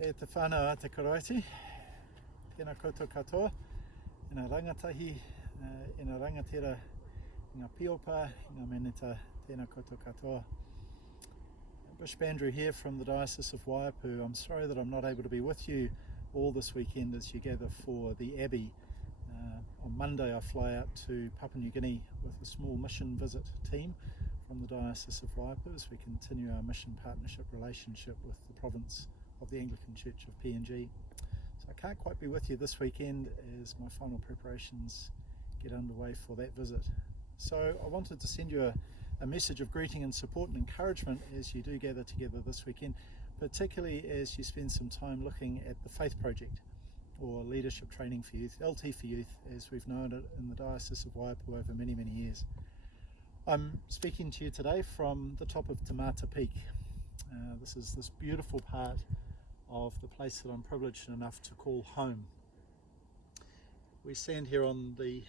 E te whānau te karaiti, tēnā koutou katoa, ina rangatahi, ina rangatira, ngā piopa, ngā meneta, tēnā koutou katoa. Bishop Andrew here from the Diocese of Waiapu. I'm sorry that I'm not able to be with you all this weekend as you gather for the Abbey. On Monday I fly out to Papua New Guinea with a small mission visit team from the Diocese of Waiapu as we continue our mission partnership relationship with the province of the Anglican Church of PNG. So I can't quite be with you this weekend as my final preparations get underway for that visit. So I wanted to send you a message of greeting and support and encouragement as you do gather together this weekend, particularly as you spend some time looking at the Faith Project, or Leadership Training for Youth, LT for Youth, as we've known it in the Diocese of Waiapu over many, many years. I'm speaking to you today from the top of Te Mata Peak. This is this beautiful part of the place that I'm privileged enough to call home. We stand here on the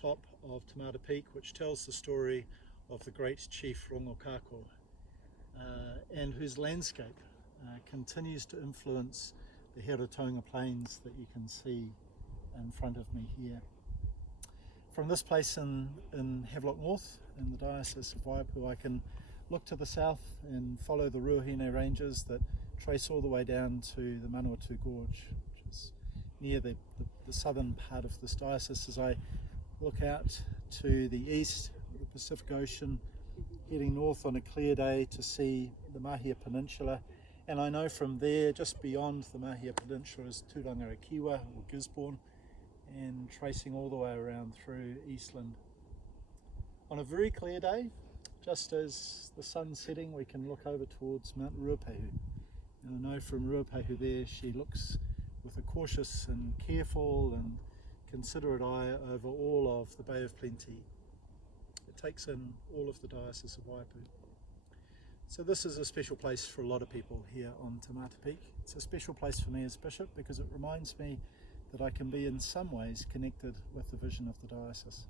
top of Te Mata Peak, which tells the story of the great chief Rongokako, and whose landscape continues to influence the Heretaunga Plains that you can see in front of me here. From this place in Havelock North, in the Diocese of Waiapu, I can look to the south and follow the Ruahine Ranges that trace all the way down to the Manawatu Gorge, which is near the southern part of this diocese. As I look out to the east, the Pacific Ocean, heading north on a clear day to see the Mahia Peninsula, and I know from there, just beyond the Mahia Peninsula, is Tūrangarakiwa or Gisborne, and tracing all the way around through Eastland. On a very clear day, just as the sun's setting, we can look over towards Mount Ruapehu. And I know from Ruapehu there, she looks with a cautious and careful and considerate eye over all of the Bay of Plenty. It takes in all of the Diocese of Waiapu. So this is a special place for a lot of people here on Te Mata Peak. It's a special place for me as Bishop because it reminds me that I can be in some ways connected with the vision of the diocese.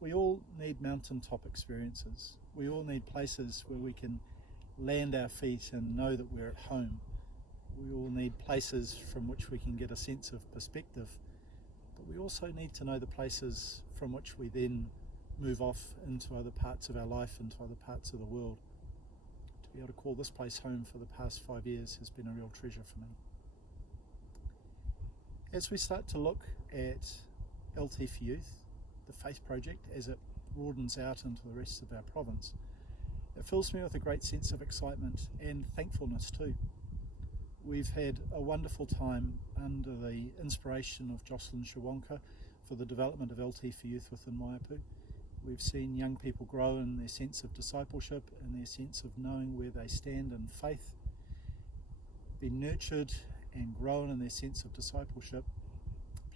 We all need mountaintop experiences. We all need places where we can land our feet and know that we're at home. We all need places from which we can get a sense of perspective, but we also need to know the places from which we then move off into other parts of our life, into other parts of the world. To be able to call this place home for the past 5 years has been a real treasure for me. As we start to look at LT for Youth, the Faith Project, as it broadens out into the rest of our province, it fills me with a great sense of excitement and thankfulness too. We've had a wonderful time under the inspiration of Jocelyn Shawonka for the development of LT for Youth within Waiapu. We've seen young people grow in their sense of discipleship and their sense of knowing where they stand in faith, be nurtured and grown in their sense of discipleship,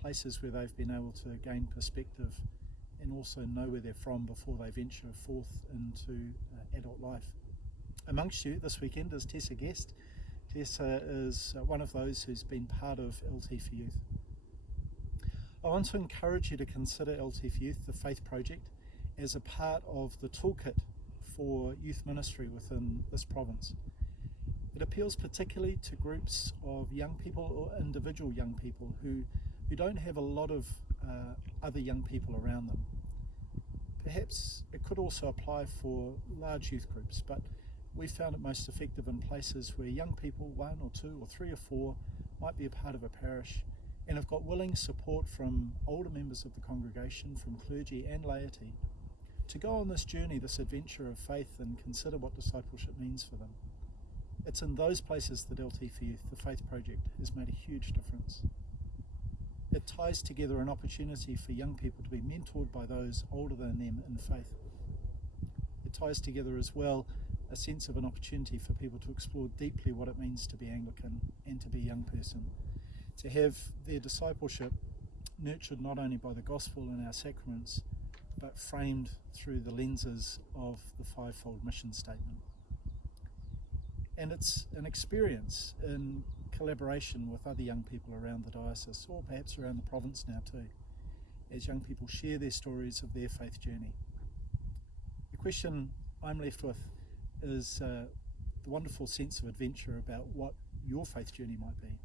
places where they've been able to gain perspective and also know where they're from before they venture forth into adult life. Amongst you this weekend is Tessa Guest. Tessa is one of those who's been part of LT for Youth. I want to encourage you to consider LT for Youth, the Faith Project, as a part of the toolkit for youth ministry within this province. It appeals particularly to groups of young people or individual young people who don't have a lot of other young people around them. Perhaps it could also apply for large youth groups, but we found it most effective in places where young people, 1 or 2 or 3 or 4, might be a part of a parish and have got willing support from older members of the congregation, from clergy and laity, to go on this journey, this adventure of faith, and consider what discipleship means for them. It's in those places that LT for Youth, the Faith Project, has made a huge difference. It ties together an opportunity for young people to be mentored by those older than them in faith. It ties together as well a sense of an opportunity for people to explore deeply what it means to be Anglican and to be a young person, to have their discipleship nurtured not only by the gospel and our sacraments, but framed through the lenses of the fivefold mission statement. And it's an experience in collaboration with other young people around the diocese, or perhaps around the province now too, as young people share their stories of their faith journey. The question I'm left with is the wonderful sense of adventure about what your faith journey might be,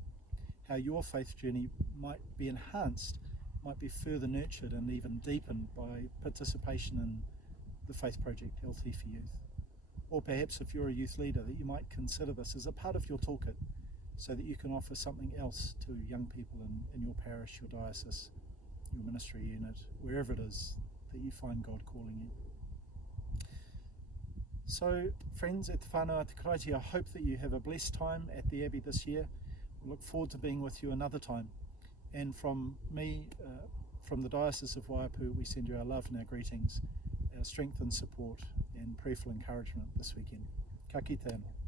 how your faith journey might be enhanced, might be further nurtured and even deepened by participation in the Faith Project LT for Youth. Or perhaps if you're a youth leader, that you might consider this as a part of your toolkit so that you can offer something else to young people in your parish, your diocese, your ministry unit, wherever it is that you find God calling you. So, friends at Te Whanau Te Karaiti, I hope that you have a blessed time at the Abbey this year. We look forward to being with you another time. And from me, from the Diocese of Waiapu, we send you our love and our greetings, our strength and support and prayerful encouragement this weekend. Ka kite anō.